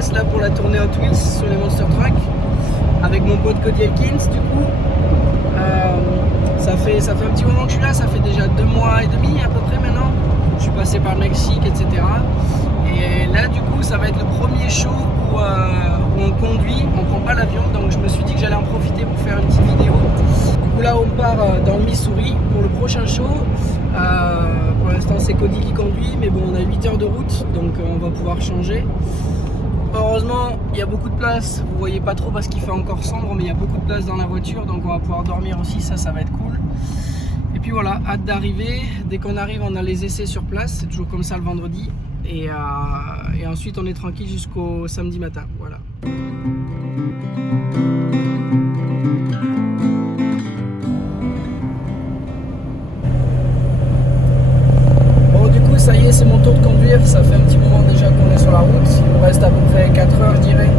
place là pour la tournée Hot Wheels sur les Monster Truck avec mon pote Cody Elkins du coup. Ça fait un petit moment que je suis là, ça fait déjà 2 mois et demi à peu près maintenant. Je suis passé par le Mexique, etc. Et là du coup ça va être le premier show où on conduit, on prend pas l'avion, donc je me suis dit que j'allais en profiter pour faire une petite vidéo. Du coup là on part dans le Missouri pour le prochain show. Pour l'instant c'est Cody qui conduit, mais bon on a 8 heures de route, donc on va pouvoir changer. Heureusement il y a beaucoup de place, vous voyez pas trop parce qu'il fait encore sombre, mais il y a beaucoup de place dans la voiture, donc on va pouvoir dormir aussi, ça va être cool. Et puis voilà, hâte d'arriver. Dès qu'on arrive on a les essais sur place, c'est toujours comme ça le vendredi. Et ensuite on est tranquille jusqu'au samedi matin, voilà. Bon du coup ça y est, c'est mon tour de conduire, ça fait un petit moment déjà qu'on est sur la route, il nous reste à peu près 4 heures je dirais.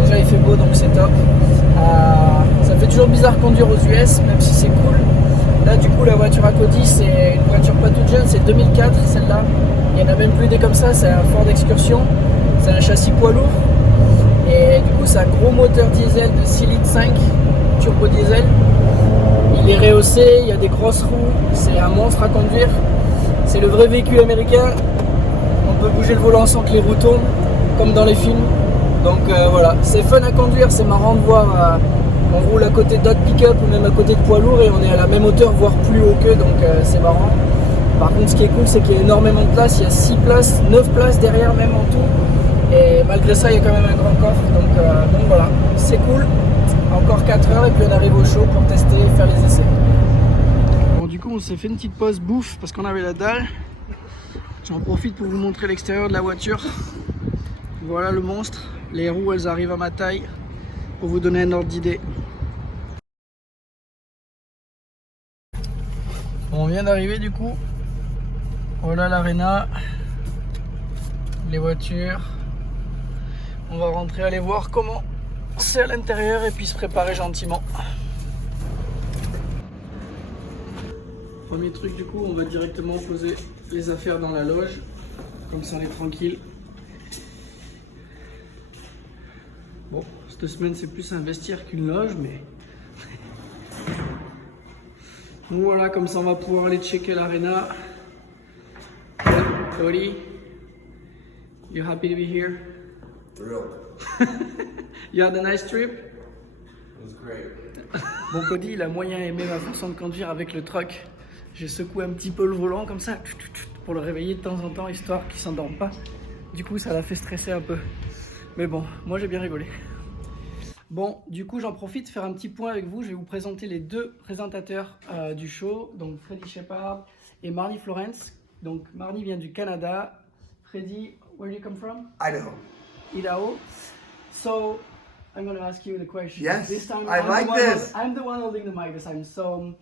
Déjà il fait beau donc c'est top. Ça fait toujours bizarre de conduire aux US même si c'est cool. Là du coup la voiture à Cody c'est une voiture pas toute jeune, c'est 2004 celle-là. Il n'y en a même plus des comme ça, c'est un Ford Excursion. C'est un châssis poids lourd. Et du coup c'est un gros moteur diesel de 6 litres 5, turbo diesel. Il est rehaussé, il y a des grosses roues, c'est un monstre à conduire. C'est le vrai véhicule américain. On peut bouger le volant sans que les roues tournent, comme dans les films. Donc voilà, c'est fun à conduire, c'est marrant de voir. On roule à côté d'autres pick-up ou même à côté de poids lourds et on est à la même hauteur, voire plus haut qu'eux, donc c'est marrant. Par contre, ce qui est cool, c'est qu'il y a énormément de place. Il y a 6 places, 9 places derrière même en tout. Et malgré ça, il y a quand même un grand coffre. Donc voilà, c'est cool. Encore 4 heures et puis on arrive au show pour tester et faire les essais. Bon, du coup, on s'est fait une petite pause bouffe parce qu'on avait la dalle. J'en profite pour vous montrer l'extérieur de la voiture. Voilà le monstre. Les roues, elles arrivent à ma taille pour vous donner un ordre d'idée. On vient d'arriver du coup. Voilà l'arena, les voitures. On va rentrer aller voir comment c'est à l'intérieur et puis se préparer gentiment. Premier truc du coup, on va directement poser les affaires dans la loge. Comme ça on est tranquille. Bon, cette semaine c'est plus un vestiaire qu'une loge, mais... Donc voilà, comme ça on va pouvoir aller checker l'arena. Cody, you happy to be here? Thrilled. You had a nice trip? It was great. Bon, Cody, il a moyen aimé ma façon de conduire avec le truck. J'ai secoué un petit peu le volant comme ça pour le réveiller de temps en temps, histoire qu'il s'endorme pas. Du coup, ça l'a fait stresser un peu. Mais bon, moi j'ai bien rigolé. Bon, du coup, j'en profite de faire un petit point avec vous. Je vais vous présenter les 2 présentateurs du show, donc Freddy Shepard et Marnie Florence. Donc, Marnie vient du Canada. Freddy, where do you come from? Idaho. Idaho. So, I'm going to ask you the question. Yes, This time, I like this. I'm the one holding the mic this time. So,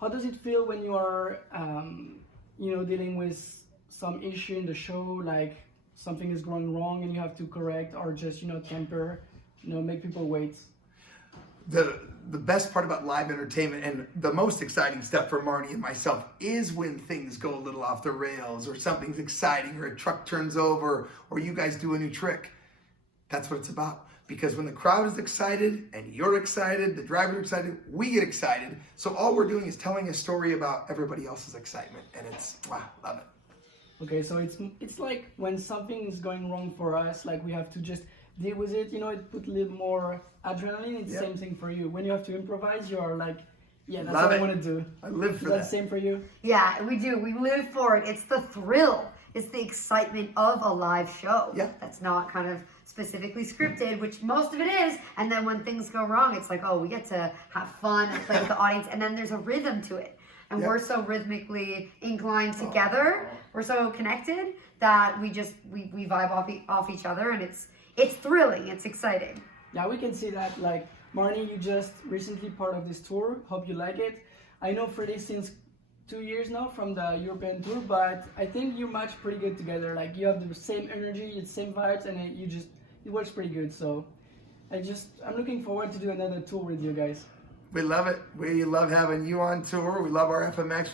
how does it feel when you are, dealing with some issue in the show, like something is going wrong and you have to correct, or just, temper, make people wait? The best part about live entertainment and the most exciting stuff for Marnie and myself is when things go a little off the rails or something's exciting or a truck turns over or you guys do a new trick. That's what it's about. Because when the crowd is excited and you're excited, the driver's excited, we get excited. So all we're doing is telling a story about everybody else's excitement, and it's, wow, love it. Okay, so it's like when something is going wrong for us, like we have to just deal with it, it put a little more adrenaline. It's the same thing for you. When you have to improvise, you are like, yeah, that's what I want to do. I live for that. Is that the same for you? Yeah, we do. We live for it. It's the thrill. It's the excitement of a live show. Yeah. That's not kind of specifically scripted, which most of it is. And then when things go wrong, it's like, oh, we get to have fun and play with the audience. And then there's a rhythm to it. And we're so rhythmically inclined together. We're so connected that we vibe off each other, and it's thrilling. It's exciting. Yeah, we can see that. Like, Marnie, you just recently part of this tour. Hope you like it. I know Freddy since 2 years now from the European tour, but I think you match pretty good together. Like, you have the same energy, the same vibes, and it works pretty good. So I'm looking forward to do another tour with you guys. We love it. We love having you on tour. We love our FMX.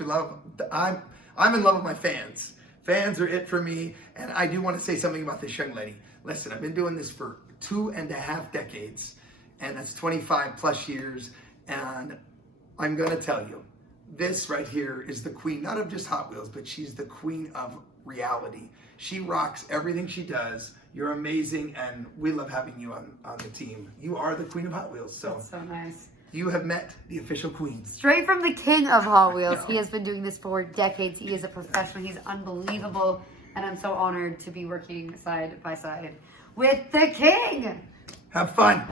I'm in love with my fans. Fans are it for me. And I do want to say something about this young lady. Listen, I've been doing this for 2.5 decades, and that's 25 plus years. And I'm going to tell you, this right here is the queen, not of just Hot Wheels, but she's the queen of reality. She rocks everything she does. You're amazing, and we love having you on the team. You are the queen of Hot Wheels. So That's so nice. you have met the official queen. Straight from the king of Hot Wheels. He has been doing this for decades. He is a professional. He's unbelievable. And I'm so honored to be working side by side with the king. Have fun.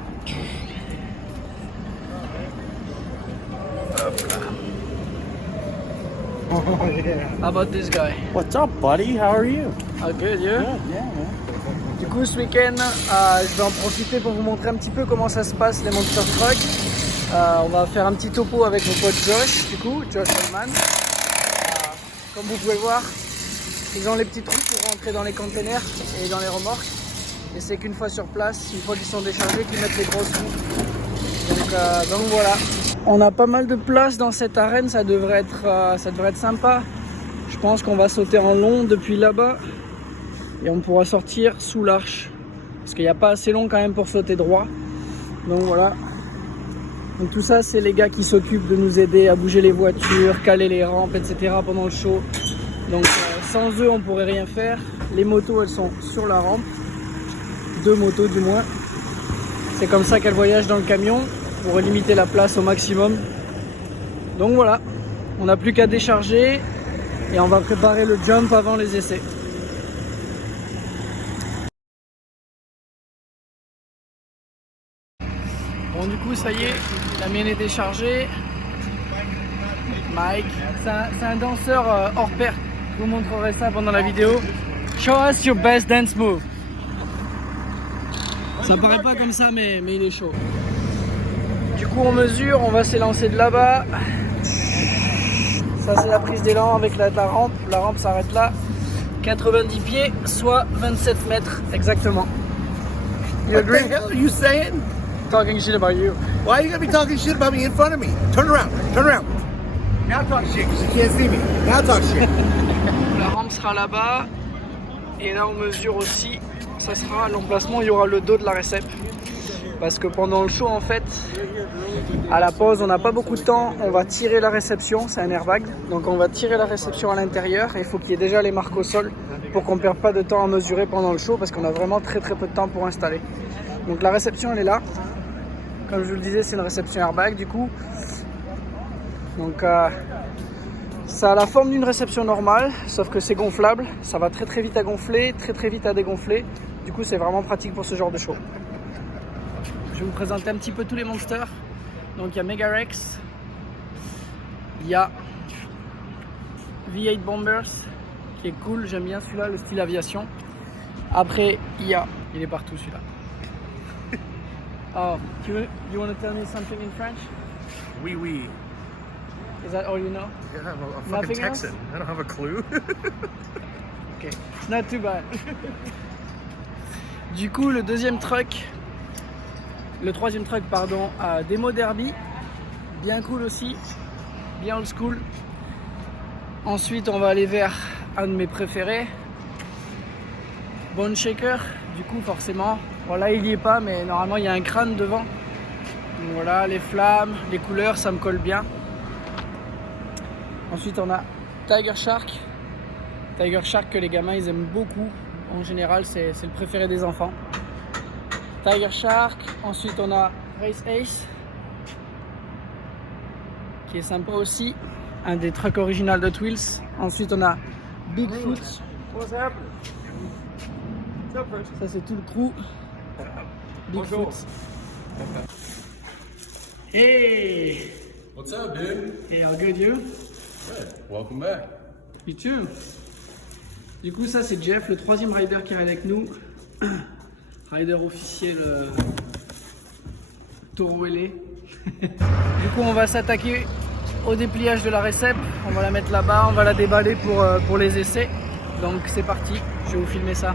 Oh, yeah. How about this guy? What's up, buddy? How are you? Oh, good, you? Good, yeah, man. Du coup, ce week-end, je vais en profiter pour vous montrer un petit peu comment ça se passe, les Monster Truck. On va faire un petit topo avec mon pote Josh, du coup, Josh Holman. Comme vous pouvez voir, ils ont les petits trous pour rentrer dans les containers et dans les remorques. Et c'est qu'une fois sur place, une fois qu'ils sont déchargés, qu'ils mettent les grosses roues. Donc voilà. On a pas mal de place dans cette arène, ça devrait être sympa. Je pense qu'on va sauter en long depuis là-bas. Et on pourra sortir sous l'arche. Parce qu'il n'y a pas assez long quand même pour sauter droit. Donc voilà. Donc tout ça, c'est les gars qui s'occupent de nous aider à bouger les voitures, caler les rampes, etc. pendant le show. Donc sans eux, on pourrait rien faire. Les motos, elles sont sur la rampe. 2 motos du moins. C'est comme ça qu'elles voyagent dans le camion pour limiter la place au maximum. Donc voilà. On n'a plus qu'à décharger et on va préparer le jump avant les essais. Bon, du coup, ça y est, la mienne est déchargée. Mike, c'est un danseur hors pair. Je vous montrerai ça pendant la vidéo. Show us your best dance move. Ça paraît pas comme ça, mais il est chaud. Du coup, on mesure, on va s'élancer de là-bas. Ça, c'est la prise d'élan avec la rampe. La rampe s'arrête là. 90 pieds, soit 27 mètres exactement. You agree? What the hell are you saying? Talking shit about you. Why are you gonna be talking shit about me in front of me? Turn around, turn around. Now talk shit, because you can't see me. Now talk shit. La rampe sera là-bas. Et là, on mesure aussi. Ça sera l'emplacement, il y aura le dos de la récep. Parce que pendant le show, en fait, à la pause, on n'a pas beaucoup de temps. On va tirer la réception, c'est un airbag. Donc on va tirer la réception à l'intérieur. Et il faut qu'il y ait déjà les marques au sol pour qu'on ne perde pas de temps à mesurer pendant le show. Parce qu'on a vraiment très peu de temps pour installer. Donc la réception, elle est là. Comme je vous le disais, c'est une réception airbag du coup. Donc ça a la forme d'une réception normale, sauf que c'est gonflable. Ça va très vite à gonfler, très vite à dégonfler. Du coup, c'est vraiment pratique pour ce genre de show. Je vais vous présenter un petit peu tous les monsters. Donc il y a Megarex, il y a V8 Bombers, qui est cool, j'aime bien celui-là, le style aviation. Après, il est partout celui-là. Oh, you want to tell me something in French? Oui, oui. Is that all you know? Yeah, I'm a fucking Nothing Texan. else? I don't have a clue. Okay, it's not too bad. Du coup, le troisième truck, pardon, à Demo Derby, bien cool aussi, bien old school. Ensuite, on va aller vers un de mes préférés, Bone Shaker. Du coup, forcément, voilà, il y est pas, mais normalement, il y a un crâne devant. Donc voilà, les flammes, les couleurs, ça me colle bien. Ensuite, on a Tiger Shark. Tiger Shark que les gamins, ils aiment beaucoup. En général, c'est le préféré des enfants. Tiger Shark. Ensuite, on a Race Ace, qui est sympa aussi. Un des trucks originaux de Wheels. Ensuite, on a Bigfoot. Ça, c'est tout le crew. Bigfoot. Hey! What's up, dude? Hey, how good you? Good. Welcome back. You too. Du coup, ça c'est Jeff, le troisième rider qui est avec nous. Rider officiel Toro Ailé. Du coup, on va s'attaquer au dépliage de la récep. On va la mettre là-bas, on va la déballer pour les essais. Donc c'est parti, je vais vous filmer ça.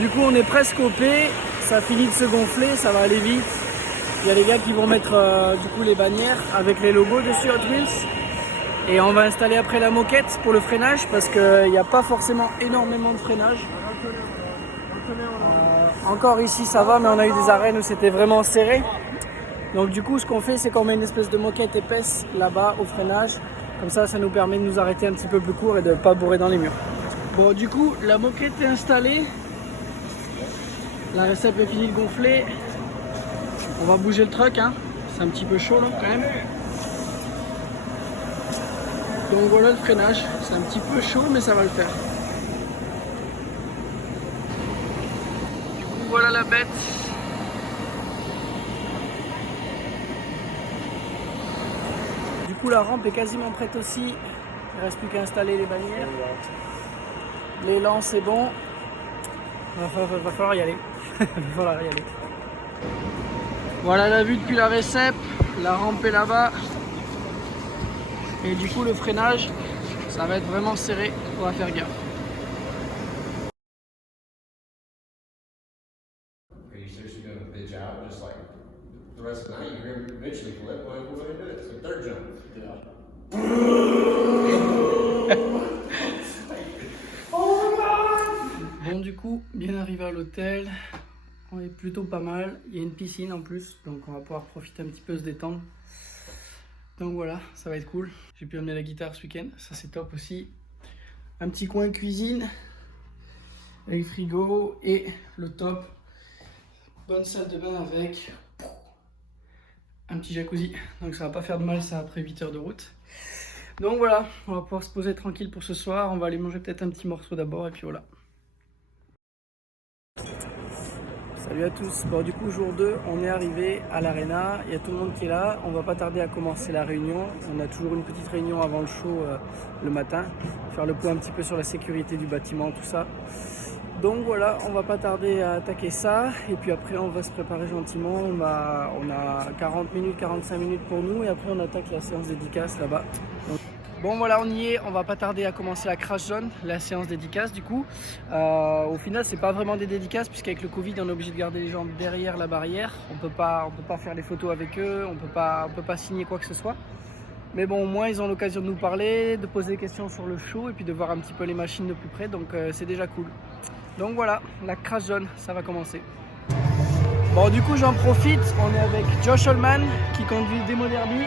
du coup on est presque au P, ça finit de se gonfler, ça va aller vite. Il y a les gars qui vont mettre du coup les bannières avec les logos dessus Hot Wheels. Et on va installer après la moquette pour le freinage parce qu'il n'y a pas forcément énormément de freinage. Encore ici ça va, mais on a eu des arènes où c'était vraiment serré. Donc du coup ce qu'on fait c'est qu'on met une espèce de moquette épaisse là-bas au freinage. Comme ça nous permet de nous arrêter un petit peu plus court et de ne pas bourrer dans les murs. Bon du coup la moquette est installée. La récep est finie de gonfler. On va bouger le truck, hein. C'est un petit peu chaud là quand même. Donc voilà le freinage, c'est un petit peu chaud mais ça va le faire. Du coup voilà la bête. Du coup la rampe est quasiment prête aussi. Il ne reste plus qu'à installer les bannières. L'élan c'est bon. Va falloir y aller. Va falloir y aller. Voilà la vue depuis la récep. La rampe est là-bas. Et du coup le freinage, ça va être vraiment serré, on va faire gaffe. Are you seriously going to bitch out just like the rest of the night? You're going to eventually flip. What are you do? It's the third jump. Bon du coup, bien arrivé à l'hôtel, on est plutôt pas mal. Il y a une piscine en plus, donc on va pouvoir profiter un petit peu, se détendre. Donc voilà, ça va être cool. J'ai pu amener la guitare ce week-end, ça c'est top aussi. Un petit coin cuisine, avec frigo et le top. Bonne salle de bain avec un petit jacuzzi. Donc ça va pas faire de mal ça après 8 heures de route. Donc voilà, on va pouvoir se poser tranquille pour ce soir. On va aller manger peut-être un petit morceau d'abord et puis voilà. Salut à tous, bon du coup jour 2, on est arrivé à l'Arena, il y a tout le monde qui est là, on va pas tarder à commencer la réunion, on a toujours une petite réunion avant le show le matin, faire le point un petit peu sur la sécurité du bâtiment, tout ça. Donc voilà, on va pas tarder à attaquer ça, et puis après on va se préparer gentiment, on a 40 minutes, 45 minutes pour nous, et après on attaque la séance dédicace là-bas. Bon voilà, on y est, on va pas tarder à commencer la crash zone, la séance dédicace du coup. Au final c'est pas vraiment des dédicaces puisqu'avec le Covid on est obligé de garder les gens derrière la barrière. On peut pas faire les photos avec eux, on peut pas signer quoi que ce soit. Mais bon au moins ils ont l'occasion de nous parler, de poser des questions sur le show et puis de voir un petit peu les machines de plus près, donc c'est déjà cool. Donc voilà, la crash zone, ça va commencer. Bon du coup j'en profite, on est avec Josh Holman qui conduit Demo Derby.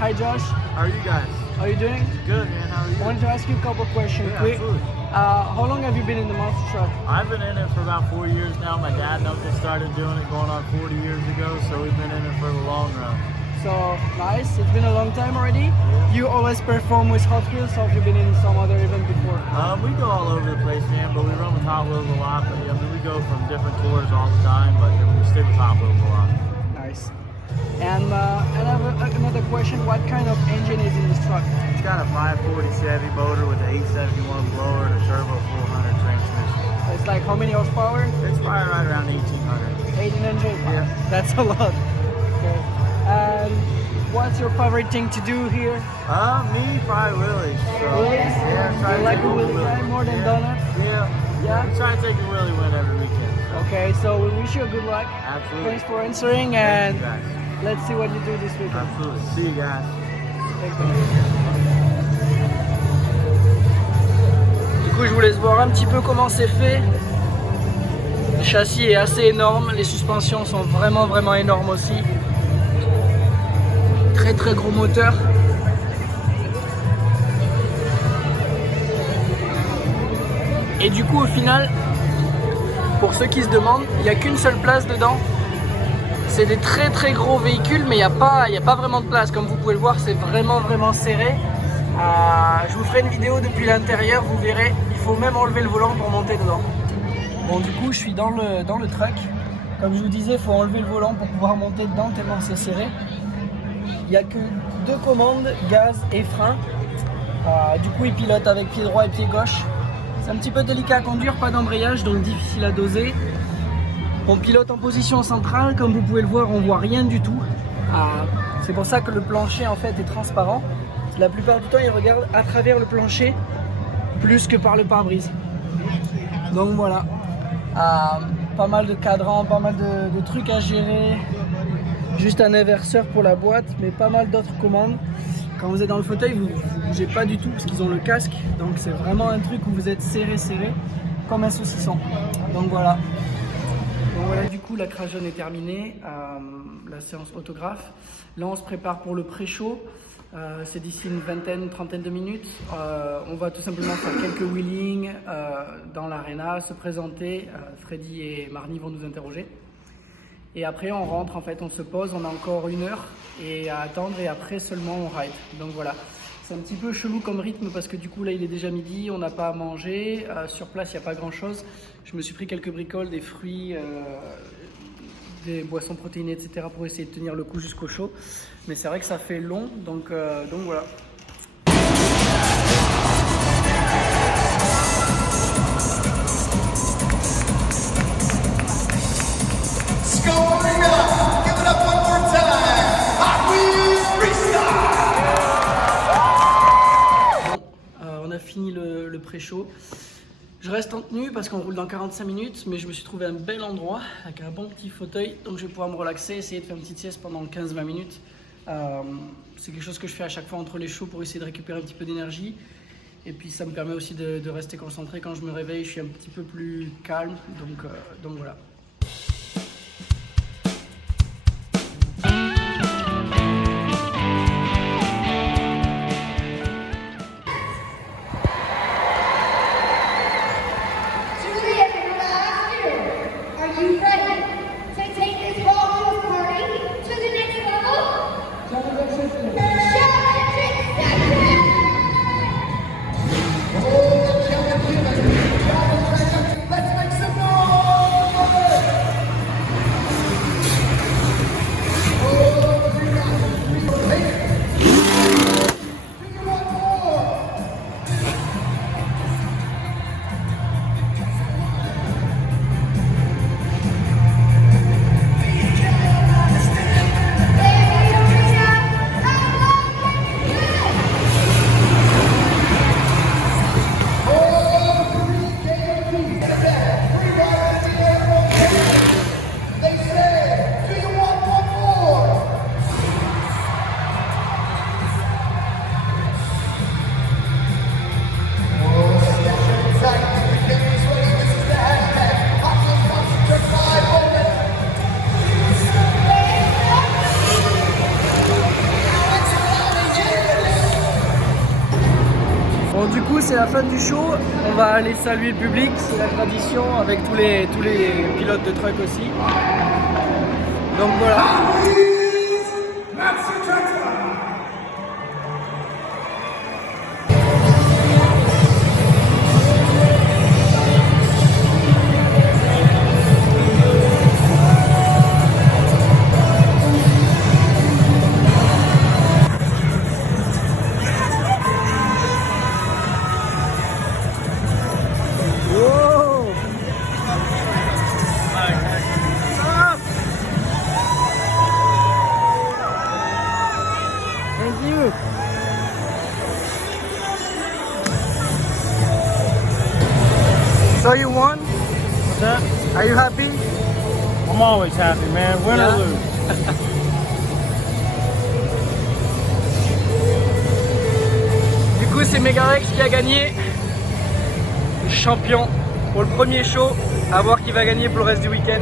Hi Josh. How are you guys? How are you doing? Good, man. How are you? I wanted to ask you a couple questions quick. Absolutely. How long have you been in the monster truck? I've been in it for about 4 years now. My dad and uncle started doing it going on 40 years ago, so we've been in it for the long run. So nice, it's been a long time already. Yeah. You always perform with Hot Wheels, or have you been in some other event before? We go all over the place, man, but we run with Hot Wheels a lot. But, I mean, we go from different tours all the time, but we stick with Hot Wheels a lot. Nice. And I have another question. What kind of engine is in this truck? It's got a 540 Chevy motor with an 871 blower and a turbo 400 transmission. So it's like how many horsepower? It's probably right around 1800. 1800? Yeah. That's a lot. Okay. And what's your favorite thing to do here? Me, probably Willie. So, yeah, try You to like take a Willie guy more than donuts? Yeah. Yeah? We try to take a Willie win every weekend. So. Okay, so we wish you good luck. Absolutely. Thanks for answering and Thank you guys. let's see what you do this weekend. Absolutely. See you guys. Du coup, je vous laisse voir un petit peu comment c'est fait. Le châssis est assez énorme, les suspensions sont vraiment énormes aussi. Très gros moteur. Et du coup, au final, pour ceux qui se demandent, il n'y a qu'une seule place dedans. C'est des très gros véhicules, mais il n'y a pas vraiment de place. Comme vous pouvez le voir, c'est vraiment serré. Je vous ferai une vidéo depuis l'intérieur, vous verrez. Il faut même enlever le volant pour monter dedans. Bon, du coup, je suis dans le truck. Comme je vous disais, il faut enlever le volant pour pouvoir monter dedans, tellement c'est serré. Il n'y a que 2 commandes, gaz et frein. Du coup, il pilote avec pied droit et pied gauche. C'est un petit peu délicat à conduire, pas d'embrayage, donc difficile à doser. On pilote en position centrale, comme vous pouvez le voir, on voit rien du tout. C'est pour ça que le plancher en fait est transparent. La plupart du temps, il regarde à travers le plancher plus que par le pare-brise. Donc voilà. Pas mal de cadrans, pas mal de trucs à gérer. Juste un inverseur pour la boîte, mais pas mal d'autres commandes. Quand vous êtes dans le fauteuil, vous ne bougez pas du tout parce qu'ils ont le casque. Donc c'est vraiment un truc où vous êtes serré, comme un saucisson. Donc voilà. Du coup la crash jaune est terminée, la séance autographe. Là on se prépare pour le pré-show. C'est d'ici une vingtaine, trentaine de minutes. On va tout simplement faire quelques wheelings dans l'arena, se présenter. Freddy et Marnie vont nous interroger. Et après on rentre, en fait on se pose, on a encore 1 heure et à attendre et après seulement on ride. Donc voilà, c'est un petit peu chelou comme rythme parce que du coup là il est déjà midi, on n'a pas à manger, sur place il n'y a pas grand chose. Je me suis pris quelques bricoles, des fruits, des boissons protéinées, etc. pour essayer de tenir le coup jusqu'au show. Mais c'est vrai que ça fait long, donc voilà. On a fini le pré-show. Je reste en tenue parce qu'on roule dans 45 minutes, mais je me suis trouvé un bel endroit avec un bon petit fauteuil, donc je vais pouvoir me relaxer, essayer de faire une petite sieste pendant 15-20 minutes. C'est quelque chose que je fais à chaque fois entre les shows pour essayer de récupérer un petit peu d'énergie. Et puis ça me permet aussi de rester concentré. Quand je me réveille, je suis un petit peu plus calme, donc voilà. Bon, du coup c'est la fin du show, on va aller saluer le public, c'est la tradition avec tous les pilotes de truck aussi. Donc voilà. So you won? What's that? Are you happy? I'm always happy, man. Win or lose. Du coup, c'est Megarex qui a gagné. Champion pour le premier show. À voir qui va gagner pour le reste du week-end.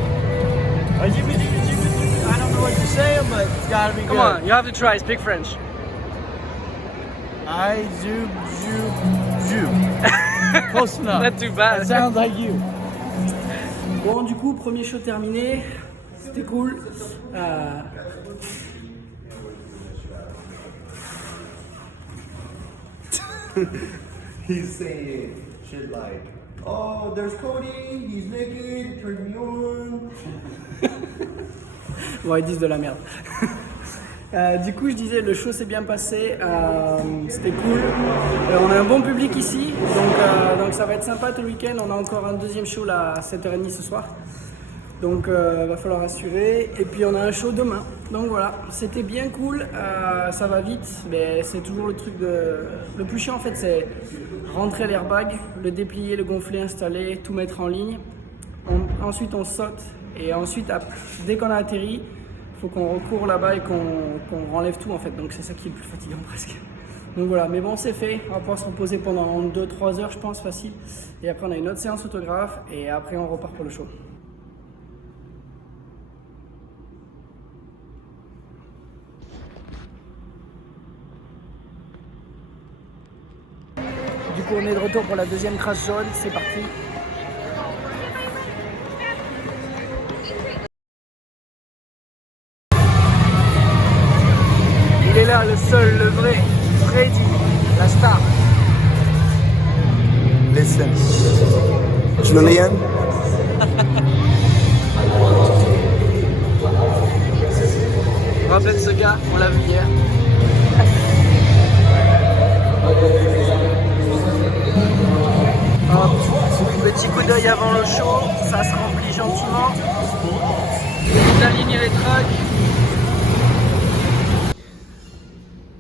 I don't know what to say, but it's gotta be good. Come on, you have to try. Speak French. I zoom. Close enough. Not too bad. That sounds like you. Bon, du coup, premier show terminé. C'était cool. He's saying shit like, oh, there's Cody, he's naked, turn me on. Bon, ils disent de la merde. Du coup, je disais, le show s'est bien passé, c'était cool. On a un bon public ici, donc ça va être sympa tout le week-end. On a encore un deuxième show là, à 7h30 ce soir. Donc va falloir assurer. Et puis on a un show demain. Donc voilà, c'était bien cool, ça va vite, mais c'est toujours le truc le plus chiant en fait, c'est rentrer l'airbag, le déplier, le gonfler, installer, tout mettre en ligne. ensuite on saute, et ensuite dès qu'on a atterri, il faut qu'on recourt là-bas et qu'on renlève tout en fait, donc c'est ça qui est le plus fatigant presque. Donc voilà, mais bon c'est fait, on va pouvoir se reposer pendant 2-3 heures je pense, facile, et après on a une autre séance autographe, et après on repart pour le show. Du coup on est de retour pour la deuxième crash jaune, c'est parti. Il est là, le seul, le vrai, Freddy, la star. Listen, Julian. Vous vous rappelez de ce gars? On l'a vu hier. Hop, petit coup d'œil avant le show, ça se remplit gentiment. D'aligner les tracks.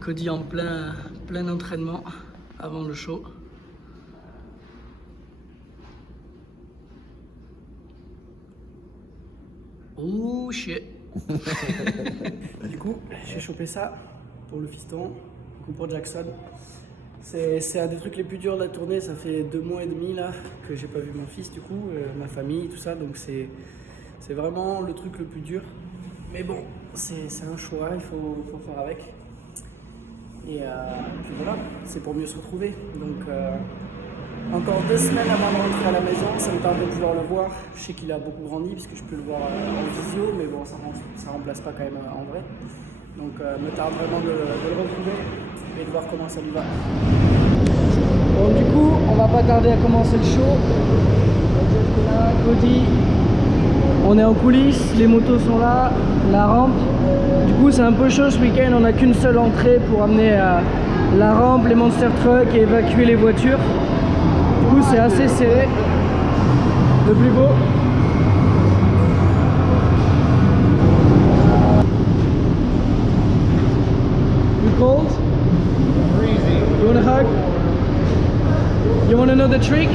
Cody en plein entraînement avant le show. Oh shit. Du coup, j'ai chopé ça pour le fiston, du coup pour Jackson. C'est un des trucs les plus durs de la tournée, ça fait 2 mois et demi là que j'ai pas vu mon fils du coup, ma famille, tout ça, donc c'est vraiment le truc le plus dur. Mais bon, c'est un choix, il faut faire avec. Et puis voilà, c'est pour mieux se retrouver. Donc encore 2 semaines avant de rentrer à la maison, ça me permet de pouvoir le voir. Je sais qu'il a beaucoup grandi puisque je peux le voir en visio, mais bon, ça remplace pas quand même en vrai. Donc me tarde vraiment de le retrouver et de voir comment ça lui va. Bon du coup, on va pas tarder à commencer le show. Là, Cody, on est en coulisses, les motos sont là, la rampe. Du coup c'est un peu chaud ce week-end, on n'a qu'une seule entrée pour amener la rampe, les monster trucks et évacuer les voitures. Du coup c'est assez serré. Le plus beau. You cold? You want a hug? You want to know the trick?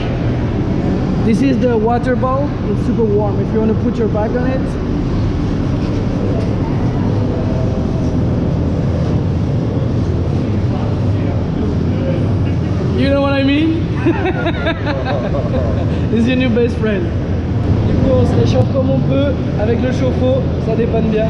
This is the water ball. It's super warm. If you want to put your back on it. You know what I mean? This is your new best friend. Du coup, on se réchauffe comme on peut avec le chauffe-eau. Ça dépanne bien.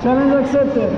Challenge accepted.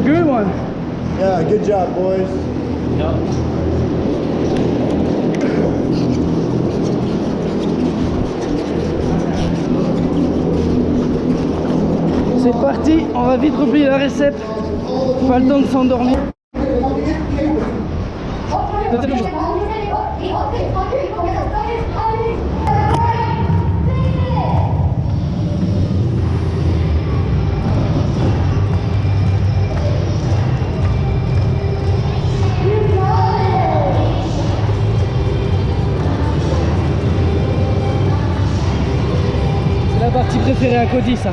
a good one. Yeah, good job, boys. C'est parti, on va vite replier la récep. Pas le temps de s'endormir. C'est la partie préférée à Cody, ça.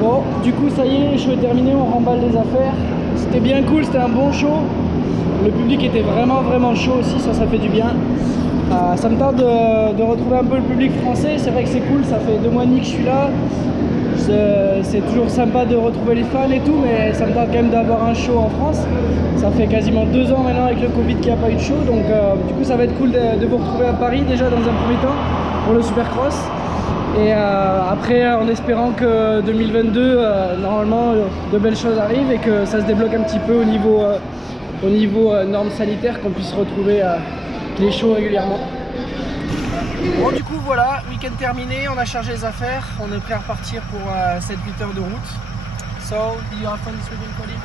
Bon, du coup ça y est, le show est terminé, on remballe les affaires. C'était bien cool, c'était un bon show. Le public était vraiment chaud aussi, ça fait du bien. Ça me tarde de retrouver un peu le public français, c'est vrai que c'est cool, ça fait 2 mois et demi que je suis là. C'est toujours sympa de retrouver les fans et tout, mais ça me tarde quand même d'avoir un show en France. Ça fait quasiment 2 ans maintenant avec le Covid qu'il n'y a pas eu de show, donc du coup ça va être cool de vous retrouver à Paris déjà dans un premier temps pour le Supercross. Et après, en espérant que 2022, normalement, de belles choses arrivent et que ça se débloque un petit peu au niveau normes sanitaires, qu'on puisse retrouver les shows régulièrement. Bon, du coup, voilà, week-end terminé, on a chargé les affaires, on est prêt à repartir pour 7-8 heures de route. So, do you have fun this weekend, Cody?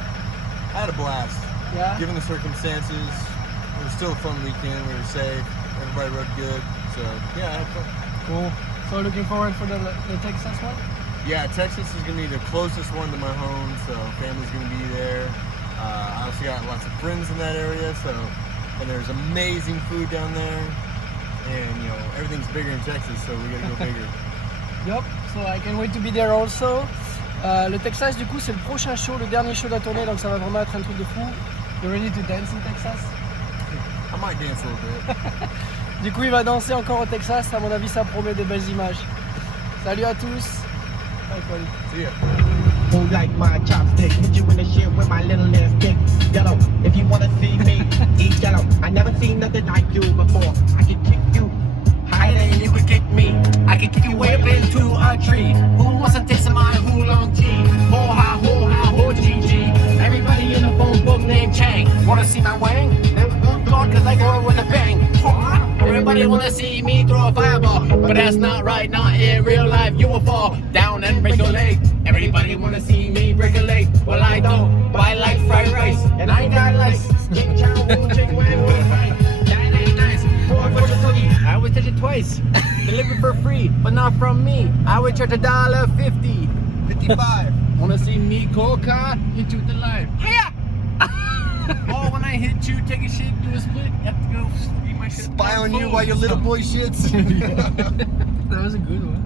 I had a blast. Yeah? Given the circumstances, it was still a fun weekend. We were safe. Everybody rode good. So, yeah, I had fun. Cool. So, looking forward for the Texas one? Yeah, Texas is going to be the closest one to my home, so family's going to be there. I also got lots of friends in that area, so, and there's amazing food down there. And, you know, everything's bigger in Texas, so we got to go bigger. Yup, so I can't wait to be there also. Le Texas, du coup, c'est le prochain show, le dernier show de la tournée, donc ça va vraiment être un truc de fou. You ready to dance in Texas? I might dance a little bit. Du coup, il va danser encore au Texas, à mon avis, ça promet de belles images. Salut à tous. Bye, Cody. See ya. Who like my chopstick? Hit you in the shit with my little ass dick. Yellow, if you wanna see me, eat yellow. I never seen nothing like you before. I can kick you higher than you could kick me. I can kick you way up into a tree. Who wants to take some of my Oolong tea? Ho ha ho ha ho GG. Everybody in the phone book named Chang. Wanna see my wang? Then won't go cause I go with a bang. Everybody wanna see me throw a fireball, but that's not right, not in real life. You will fall down and break your leg. Everybody wanna see me break a leg. Well, I don't, but I like fried rice, and I got lice. That ain't nice. I would touch it twice. Delivered for free, but not from me. I would charge $1.50. 55. Wanna see me cold car? Hit you with the live. Hiya! Oh, when I hit you, take a shit, do a split. You have to go eat my shit. Spy on you while your little boy shits. That was a good one.